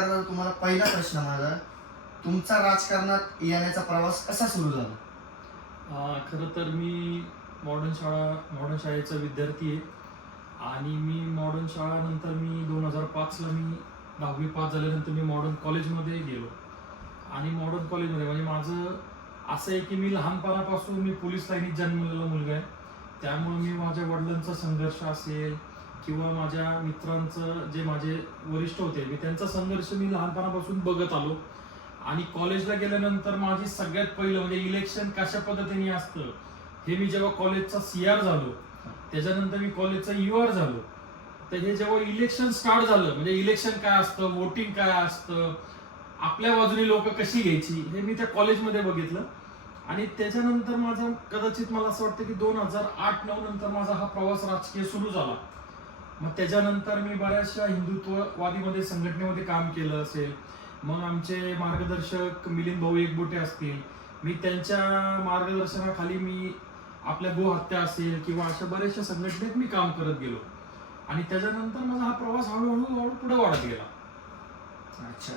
करता तुम्हाला पहिला प्रश्न माझा, तुमचा राजकारणात येण्याचा प्रवास कसा सुरू झाला? खरं तर मी मॉडर्न शाळेचा विद्यार्थी आहे आणि मी मॉडर्न शाळानंतर मी 2005ला मी 10वी पास झाल्यानंतर मी मॉडर्न कॉलेजमध्ये गेलो. आणि मॉडर्न कॉलेजमध्ये म्हणजे माझं असं आहे की मी लहानपणापासून मी पोलीस लाईनीत जन्मलेला मुलगा आहे. त्यामुळे मी माझ्या वडिलांचा संघर्ष असेल किंवा माझ्या मित्रांचं जे माझे वरिष्ठ होते मी त्यांचा संघर्ष मी लहानपणापासून बघत आलो. आणि कॉलेजला गेल्यानंतर माझी सगळ्यात पहिलं म्हणजे इलेक्शन कशा पद्धतीने असतं हे मी जेव्हा कॉलेजचा CR झालो, त्याच्यानंतर मी कॉलेजचा UR झालो. तर हे जेव्हा इलेक्शन स्टार्ट झालं म्हणजे इलेक्शन काय असतं, वोटिंग काय असतं, आपल्या बाजूने लोक कशी घ्यायची हे मी त्या कॉलेजमध्ये बघितलं. आणि त्याच्यानंतर माझं कदाचित मला असं वाटतं की 2008-9 नंतर माझा हा प्रवास राजकीय सुरू झाला. मग त्याच्यानंतर मी बऱ्याचशा हिंदुत्ववादीमध्ये संघटनेमध्ये काम केलं असेल. मग आमचे मार्गदर्शक मिलिंद भाऊ एकबोटे असतील, मी त्यांच्या मार्गदर्शनाखाली मी आपल्या गोहत्या असेल किंवा अशा बऱ्याचशा संघटनेत मी काम करत गेलो. आणि त्याच्यानंतर माझा हा प्रवास हळूहळू पुढे वाढत गेला. अच्छा.